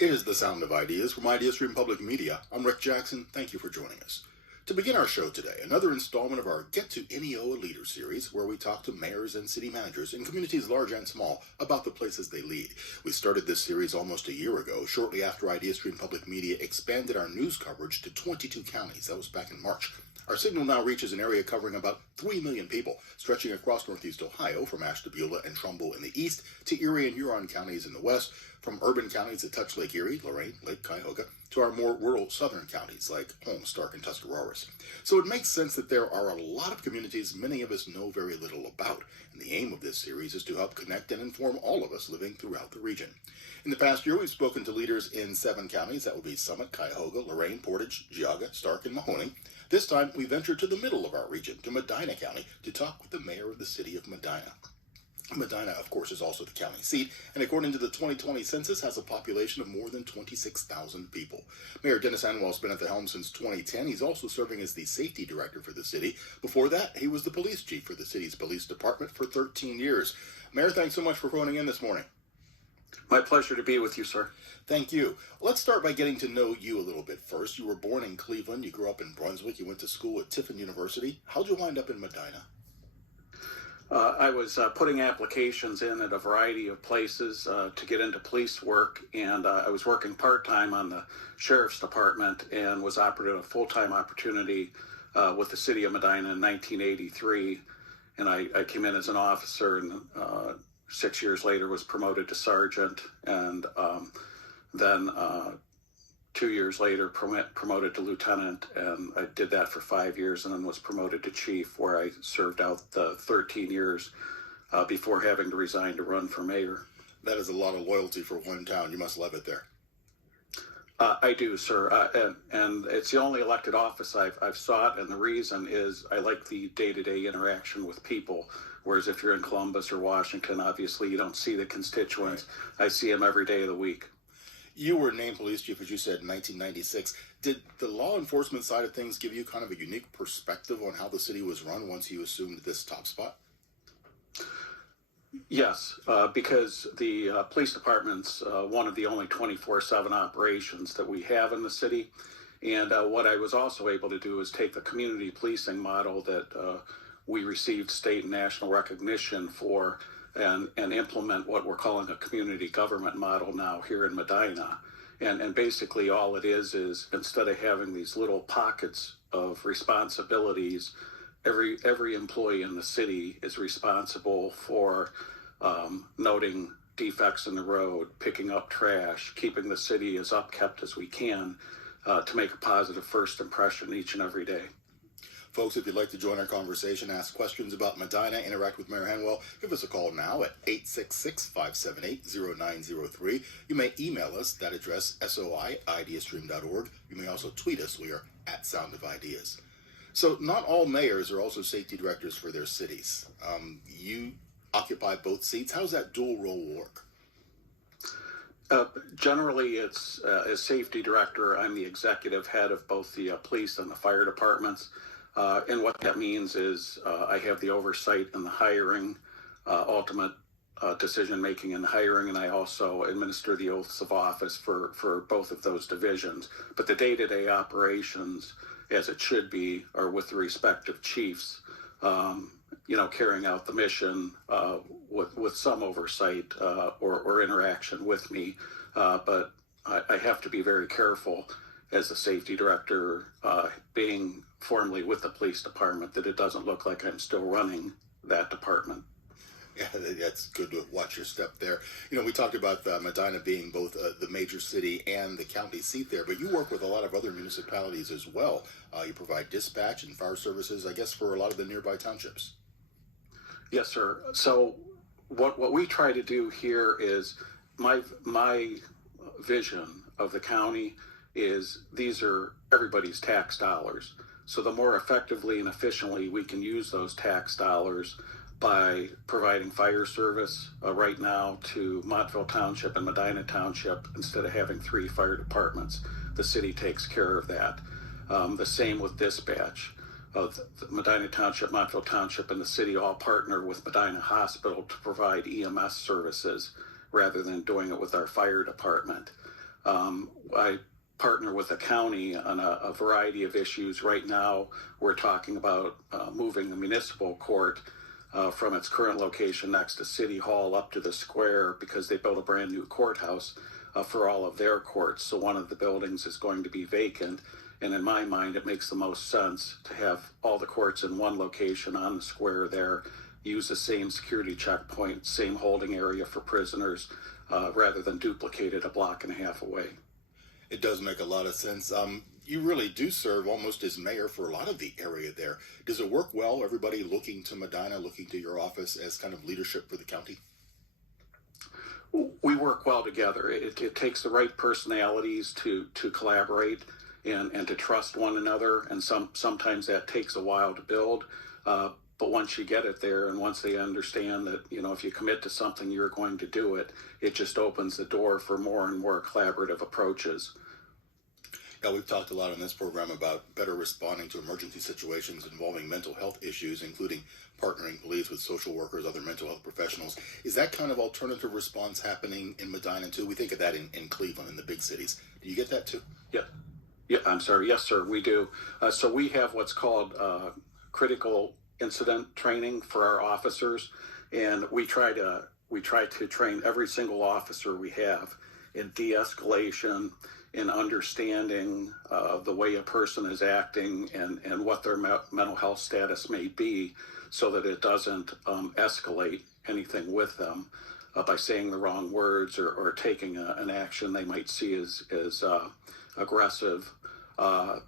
It is the sound of ideas from Ideastream Public Media. I'm Rick Jackson. Thank you for joining us. To begin our show today, another installment of our Get to NEO a Leader series, where we talk to mayors and city managers in communities large and small about the places they lead. We started this series almost a year ago, shortly after Ideastream Public Media expanded our news coverage to 22 counties. That was back in March. Our signal now reaches an area covering about 3 million people, stretching across northeast Ohio from Ashtabula and Trumbull in the east to Erie and Huron counties in the west, from urban counties that touch Lake Erie, Lorain, Lake Cuyahoga, to our more rural southern counties like Holmes, Stark, and Tuscarawas. So it makes sense that there are a lot of communities many of us know very little about, and the aim of this series is to help connect and inform all of us living throughout the region. In the past year, we've spoken to leaders in 7 counties. That would be Summit, Cuyahoga, Lorain, Portage, Geauga, Stark, and Mahoning. This time, we ventured to the middle of our region, to Medina County, to talk with the mayor of the city of Medina. Medina, of course, is also the county seat, and according to the 2020 census, has a population of more than 26,000 people. Mayor Dennis Hanwell has been at the helm since 2010. He's also serving as the safety director for the city. Before that, he was the police chief for the city's police department for 13 years. Mayor, thanks so much for phoning in this morning. My pleasure to be with you, sir. Thank you. Let's start by getting to know you a little bit first. You were born in Cleveland. You grew up in Brunswick. You went to school at Tiffin University. How'd you wind up in Medina? I was putting applications in at a variety of places to get into police work, and I was working part-time on the sheriff's department and was offered a full-time opportunity with the city of Medina in 1983. And I came in as an officer, and 6 years later was promoted to sergeant, and then 2 years later promoted to lieutenant, and I did that for 5 years and then was promoted to chief, where I served out the 13 years before having to resign to run for mayor. That is a lot of loyalty for one town. You must love it there. I do, sir, and it's the only elected office I've sought, and the reason is I like the day-to-day interaction with people, whereas if you're in Columbus or Washington, obviously you don't see the constituents. Right. I see them every day of the week. You were named police chief, as you said, in 1996. Did the law enforcement side of things give you kind of a unique perspective on how the city was run once you assumed this top spot? Yes, because the police department's one of the only 24/7 operations that we have in the city. And what I was also able to do is take the community policing model that we received state and national recognition for and implement what we're calling a community government model now here in Medina. And basically all it is instead of having these little pockets of responsibilities, every employee in the city is responsible for noting defects in the road, picking up trash, keeping the city as upkept as we can to make a positive first impression each and every day. Folks, if you'd like to join our conversation, ask questions about Medina, interact with Mayor Hanwell, give us a call now at 866-578-0903. You may email us, that address, soi@ideastream.org. You may also tweet us. We are at Sound of Ideas. So not all mayors are also safety directors for their cities. You occupy both seats. How's that dual role work? Generally, it's as safety director, I'm the executive head of both the police and the fire departments. And what that means is I have the oversight in the hiring, ultimate decision-making in hiring, and I also administer the oaths of office for both of those divisions. But the day-to-day operations, as it should be, are with the respective chiefs, carrying out the mission with some oversight or interaction with me. But I have to be very careful as the safety director, being formally with the police department, that it doesn't look like I'm still running that department. Yeah, that's good to watch your step there. We talked about Medina being both the major city and the county seat there, but you work with a lot of other municipalities as well. You provide dispatch and fire services, I guess, for a lot of the nearby townships. Yes, sir. So what we try to do here is my vision of the county is these are everybody's tax dollars. So the more effectively and efficiently we can use those tax dollars by providing fire service right now to Montville Township and Medina Township, instead of having 3 fire departments, the city takes care of that. The same with dispatch. Medina Township, Montville Township, and the city all partner with Medina Hospital to provide EMS services rather than doing it with our fire department. I partner with the county on a variety of issues. Right now, we're talking about moving the municipal court from its current location next to City Hall up to the square because they built a brand new courthouse for all of their courts. So one of the buildings is going to be vacant. And in my mind, it makes the most sense to have all the courts in one location on the square there, use the same security checkpoint, same holding area for prisoners, rather than duplicate it a block and a half away. It does make a lot of sense. You really do serve almost as mayor for a lot of the area there. Does it work well? Everybody looking to Medina, looking to your office as kind of leadership for the county? We work well together. It takes the right personalities to collaborate and to trust one another. And sometimes that takes a while to build. But once you get it there, and once they understand that, if you commit to something, you're going to do it, it just opens the door for more and more collaborative approaches. Yeah, we've talked a lot on this program about better responding to emergency situations involving mental health issues, including partnering police with social workers, other mental health professionals. Is that kind of alternative response happening in Medina too? We think of that in Cleveland, in the big cities. Do you get that too? Yeah. Yeah, I'm sorry. Yes, sir, we do. So we have what's called critical incident training for our officers, and we try to train every single officer we have in de-escalation, in understanding the way a person is acting and what their mental health status may be, so that it doesn't escalate anything with them by saying the wrong words or taking an action they might see as aggressive.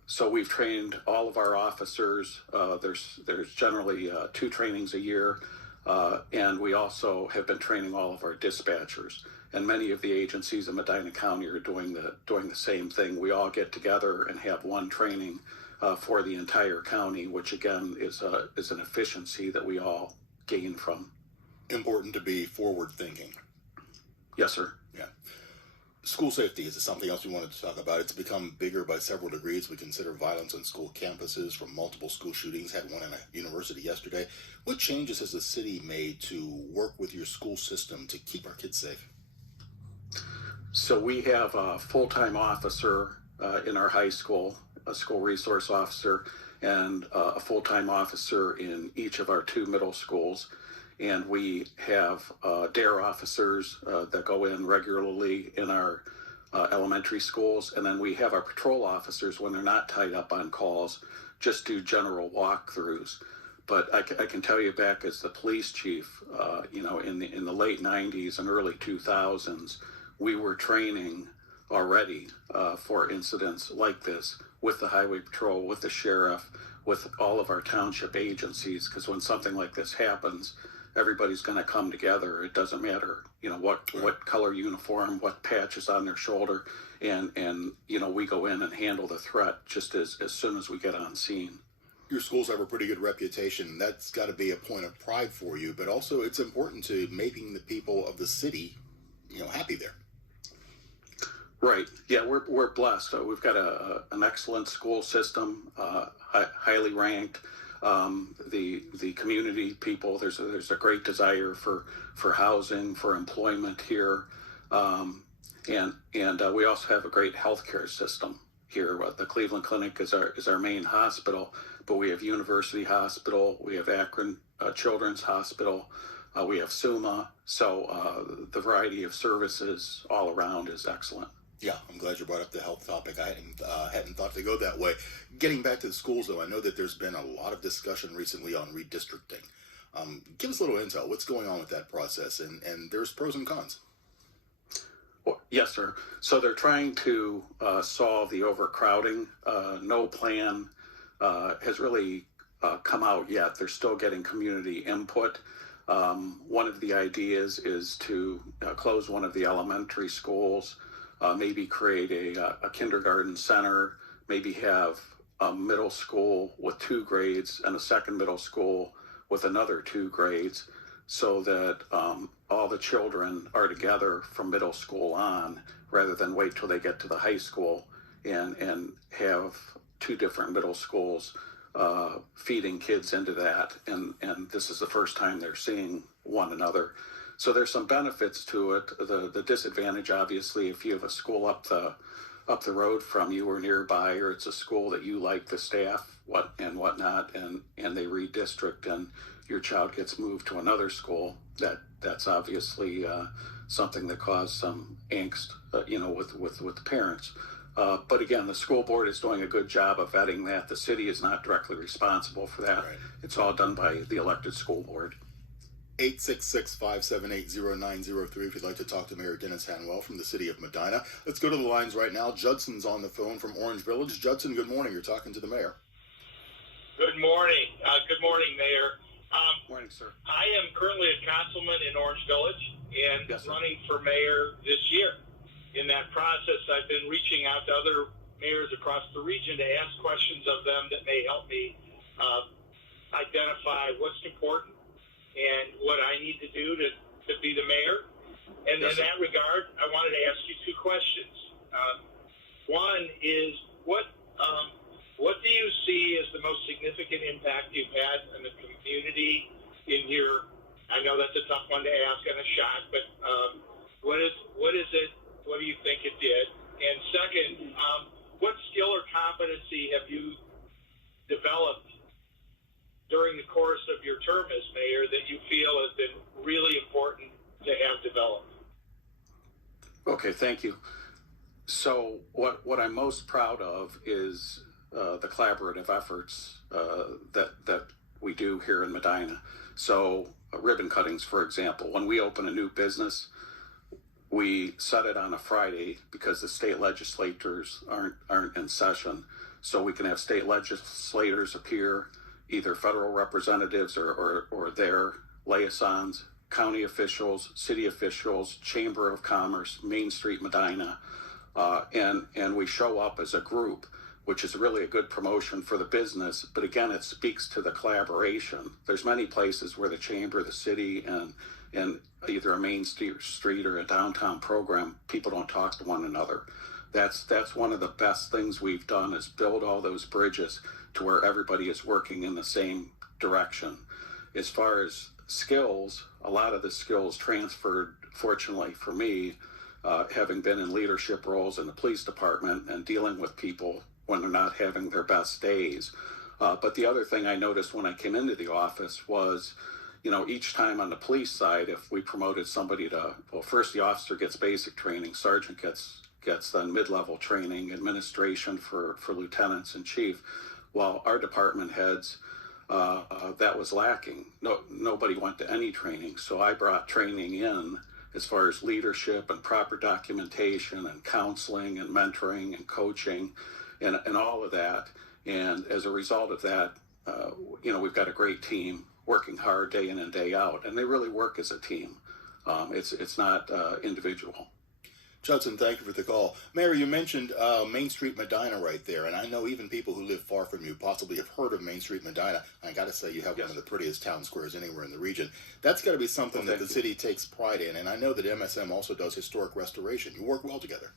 So we've trained all of our officers. There's generally 2 trainings a year, and we also have been training all of our dispatchers. And many of the agencies in Medina County are doing the same thing. We all get together and have one training for the entire county, which again is an efficiency that we all gain from. Important to be forward thinking. Yes, sir. Yeah. School safety is something else we wanted to talk about. It's become bigger by several degrees. We consider violence on school campuses from multiple school shootings. Had one in a university yesterday. What changes has the city made to work with your school system to keep our kids safe? So we have a full-time officer in our high school, a school resource officer, and a full-time officer in each of our 2 middle schools. And we have DARE officers that go in regularly in our elementary schools. And then we have our patrol officers, when they're not tied up on calls, just do general walkthroughs. But I can tell you, back as the police chief, in the late 90s and early 2000s, we were training already for incidents like this with the highway patrol, with the sheriff, with all of our township agencies, because when something like this happens, everybody's going to come together. It doesn't matter, what color uniform, what patch is on their shoulder, and we go in and handle the threat just as soon as we get on scene. Your schools have a pretty good reputation. That's got to be a point of pride for you, but also it's important to making the people of the city, happy there. Right. Yeah, we're blessed. We've got an excellent school system, highly ranked. The community people, there's a great desire for housing, for employment here, and we also have a great healthcare system here. The Cleveland Clinic is our main hospital, but we have University Hospital, we have Akron Children's Hospital, we have SUMA. So the variety of services all around is excellent. Yeah, I'm glad you brought up the health topic. I hadn't thought to go that way. Getting back to the schools, though, I know that there's been a lot of discussion recently on redistricting. Give us a little intel. What's going on with that process? And there's pros and cons. Well, yes, sir. So they're trying to solve the overcrowding. No plan has really come out yet. They're still getting community input. One of the ideas is to close one of the elementary schools, maybe create a kindergarten center, maybe have a middle school with 2 grades and a second middle school with another 2 grades, so that all the children are together from middle school on, rather than wait till they get to the high school and have 2 different middle schools feeding kids into that. And this is the first time they're seeing one another. So there's some benefits to it. The disadvantage, obviously, if you have a school up the road from you or nearby, or it's a school that you like the staff and whatnot, and they redistrict and your child gets moved to another school, that's obviously something that caused some angst, with the parents. But again, the school board is doing a good job of vetting that. The city is not directly responsible for that. Right. It's all done by the elected school board. 866-578-0903 if you'd like to talk to Mayor Dennis Hanwell from the city of Medina. Let's go to the lines right now. Judson's on the phone from Orange Village. Judson, good morning. You're talking to the mayor. Good morning. Good morning, Mayor. Morning, sir. I am currently a councilman in Orange Village and Yes, sir. running for mayor this year. In that process, I've been reaching out to other mayors across the region to ask questions of them that may help me identify what's important and what I need to do to be the mayor. And Yes, in that regard, I wanted to ask you two questions. One is, what do you see as the most significant impact you've had in the community in your, I know that's a tough one to ask on a shot, but what is it? What do you think it did? And second, what skill or competency have you developed during the course of your term as mayor that you feel has been really important to have developed? Okay, thank you. So what I'm most proud of is the collaborative efforts that we do here in Medina. So ribbon cuttings, for example, when we open a new business, we set it on a Friday because the state legislators aren't in session. So we can have state legislators appear, either federal representatives or their liaisons, county officials, city officials, Chamber of Commerce, Main Street Medina, and we show up as a group, which is really a good promotion for the business. But again, it speaks to the collaboration. There's many places where the chamber, the city, and either a main street or a downtown program, people don't talk to one another. That's one of the best things we've done, is build all those bridges to where everybody is working in the same direction. As far as skills, a lot of the skills transferred, fortunately for me, having been in leadership roles in the police department and dealing with people when they're not having their best days. But the other thing I noticed when I came into the office was, each time on the police side, if we promoted somebody first the officer gets basic training, sergeant gets then mid-level training, administration for lieutenants and chief, while our department heads, that was lacking. Nobody went to any training. So I brought training in as far as leadership and proper documentation and counseling and mentoring and coaching and all of that. And as a result of that, we've got a great team working hard day in and day out, and they really work as a team. It's not individual. Judson, thank you for the call. Mayor, you mentioned Main Street Medina right there, and I know even people who live far from you possibly have heard of Main Street Medina. I got to say, you have Yes. one of the prettiest town squares anywhere in the region. That's got to be something that the city takes pride in, and I know that MSM also does historic restoration. You work well together.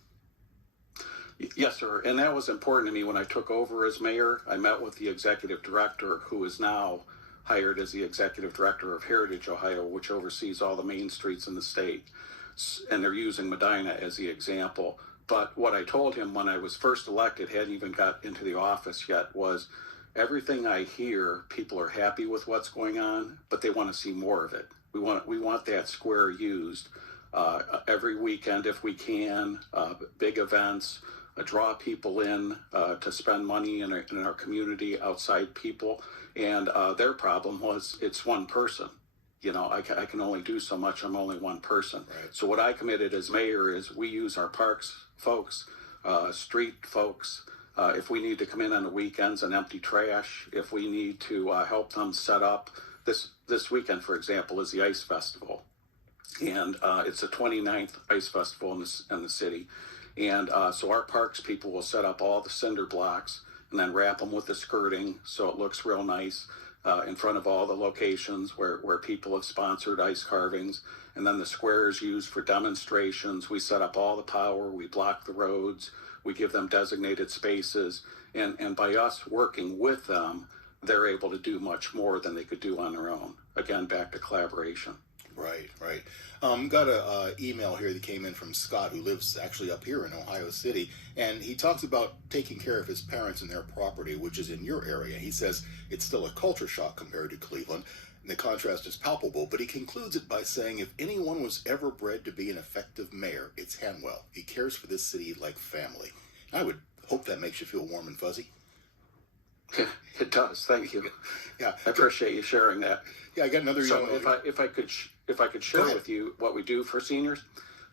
Yes, sir. And that was important to me when I took over as mayor. I met with the executive director, who is now hired as the executive director of Heritage Ohio, which oversees all the main streets in the state. And they're using Medina as the example. But what I told him when I was first elected, hadn't even got into the office yet, was everything I hear, people are happy with what's going on, but they want to see more of it. We want that square used every weekend if we can, big events, draw people in to spend money in our community, outside people. And their problem was, it's one person. I can only do so much. I'm only one person. Right. So what I committed as mayor is we use our parks folks, street folks. If we need to come in on the weekends and empty trash, if we need to help them set up. This weekend, for example, is the Ice Festival. And it's the 29th Ice Festival in the city. And so our parks people will set up all the cinder blocks and then wrap them with the skirting so it looks real nice in front of all the locations where people have sponsored ice carvings. And then the square is used for demonstrations. We set up all the power. We block the roads. We give them designated spaces. And by us working with them, they're able to do much more than they could do on their own. Again, back to collaboration. Right, right. Got a email here that came in from Scott, who lives actually up here in Ohio City, and he talks about taking care of his parents and their property, which is in your area. He says it's still a culture shock compared to Cleveland, and the contrast is palpable, but he concludes it by saying if anyone was ever bred to be an effective mayor, it's Hanwell. He cares for this city like family. I would hope that makes you feel warm and fuzzy. It does. Thank you. Yeah, I appreciate you sharing that. yeah. I got another So email. if I could share with you what we do for seniors.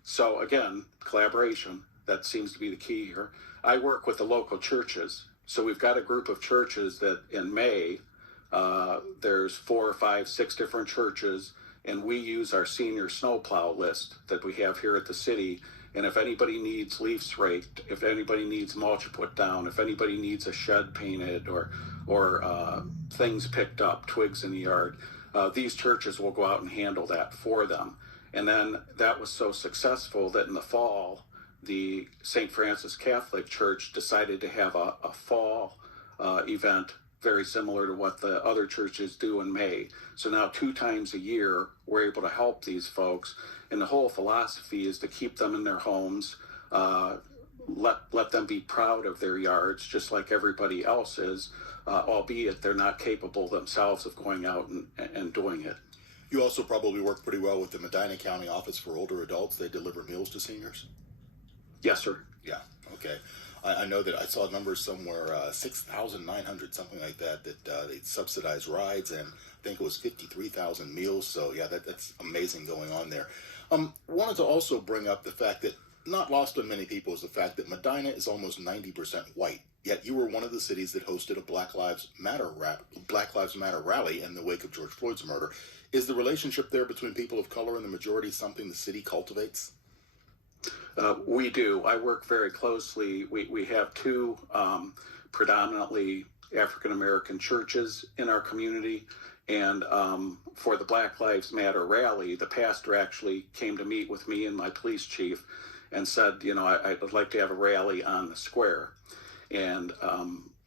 So again, collaboration, that seems to be the key here. I work with the local churches. So we've got a group of churches that in May, there's 4, 5, 6 different churches, and we use our senior snowplow list that we have here at the city. And if anybody needs leaves raked, if anybody needs mulch put down, if anybody needs a shed painted or things picked up, twigs in the yard, these churches will go out and handle that for them. And then that was so successful that in the fall, the St. Francis Catholic Church decided to have a fall event very similar to what the other churches do in May. So now 2 times a year, we're able to help these folks. And the whole philosophy is to keep them in their homes, let them be proud of their yards, just like everybody else is, albeit they're not capable themselves of going out and doing it. You also probably work pretty well with the Medina County Office for Older Adults. They deliver meals to seniors. Yes, sir. Yeah. Okay. I know that I saw numbers somewhere 6,900, something like that, that they subsidize rides, and I think it was 53,000 meals. So yeah, that's amazing going on there. Wanted to also bring up the fact that not lost on many people is the fact that Medina is almost 90% white. Yet you were one of the cities that hosted a Black Lives Matter rally in the wake of George Floyd's murder. Is the relationship there between people of color and the majority something the city cultivates? We do. I work very closely. We have 2 predominantly African-American churches in our community. And for the Black Lives Matter rally, the pastor actually came to meet with me and my police chief and said, I'd like to have a rally on the square. And,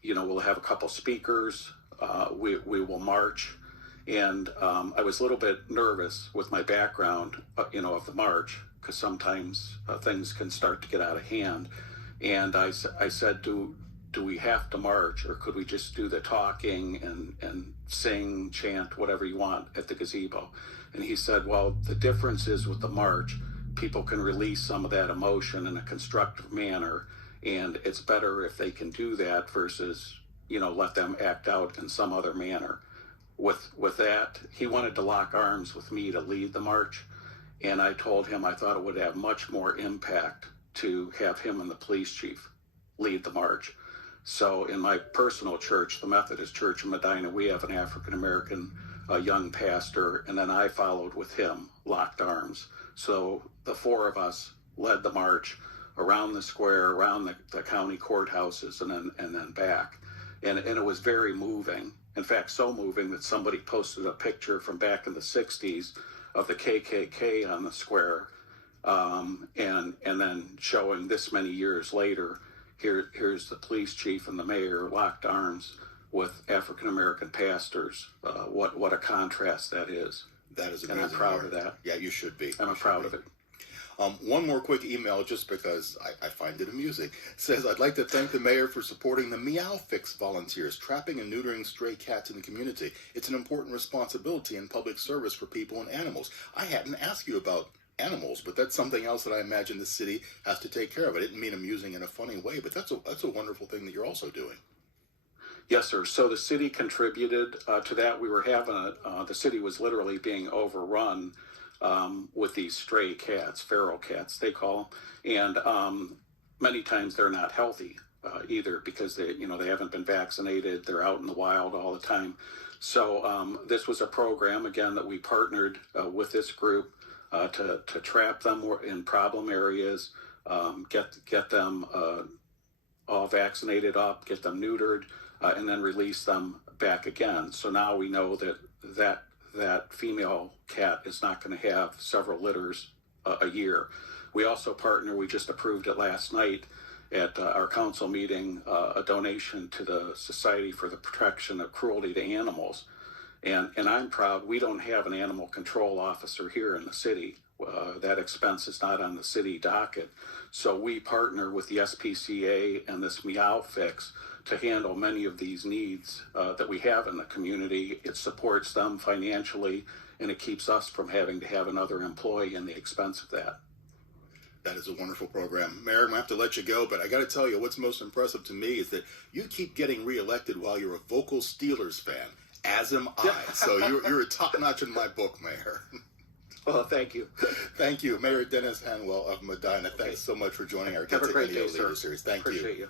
we'll have a couple speakers. We will march. And I was a little bit nervous with my background, of the march, because sometimes things can start to get out of hand. And I said, do we have to march, or could we just do the talking and sing, chant, whatever you want at the gazebo? And he said, well, the difference is with the march, people can release some of that emotion in a constructive manner, and it's better if they can do that versus, let them act out in some other manner. With that, he wanted to lock arms with me to lead the march. And I told him I thought it would have much more impact to have him and the police chief lead the march. So in my personal church, the Methodist Church in Medina, we have an African-American young pastor, and then I followed with him, locked arms. So the 4 of us led the march around the square, around the county courthouses, and then back. And it was very moving. In fact, so moving that somebody posted a picture from back in the 60s of the KKK on the square, and then showing this many years later, here's the police chief and the mayor locked arms with African-American pastors. What a contrast that is. That is amazing. And I'm proud of that. Yeah, you should be. I'm proud of it. One more quick email, just because I find it amusing. Says, I'd like to thank the mayor for supporting the Meow Fix volunteers, trapping and neutering stray cats in the community. It's an important responsibility and public service for people and animals. I hadn't asked you about animals, but that's something else that I imagine the city has to take care of. I didn't mean amusing in a funny way, but that's a wonderful thing that you're also doing. Yes, sir. So the city contributed to that. We were having the city was literally being overrun with these stray cats, feral cats, they call them. And many times they're not healthy either, because they haven't been vaccinated. They're out in the wild all the time. So this was a program, again, that we partnered with this group to trap them in problem areas, get them all vaccinated up, get them neutered, and then release them back again. So now we know that female cat is not going to have several litters a year. We also partner, we just approved it last night at our council meeting, a donation to the Society for the Protection of Cruelty to Animals. And I'm proud we don't have an animal control officer here in the city. That expense is not on the city docket. So we partner with the SPCA and this Meow Fix to handle many of these needs that we have in the community. It supports them financially, and it keeps us from having to have another employee and the expense of that. That is a wonderful program. Mayor, I'm going to have to let you go, but I got to tell you, what's most impressive to me is that you keep getting reelected while you're a vocal Steelers fan, as am I. So you're a top-notch in my book, Mayor. Well, thank you. Thank you. Mayor Dennis Hanwell of Medina. Thanks so much for joining our Have a great Get to day, NEO Leader sir. series. Thank Appreciate you. you.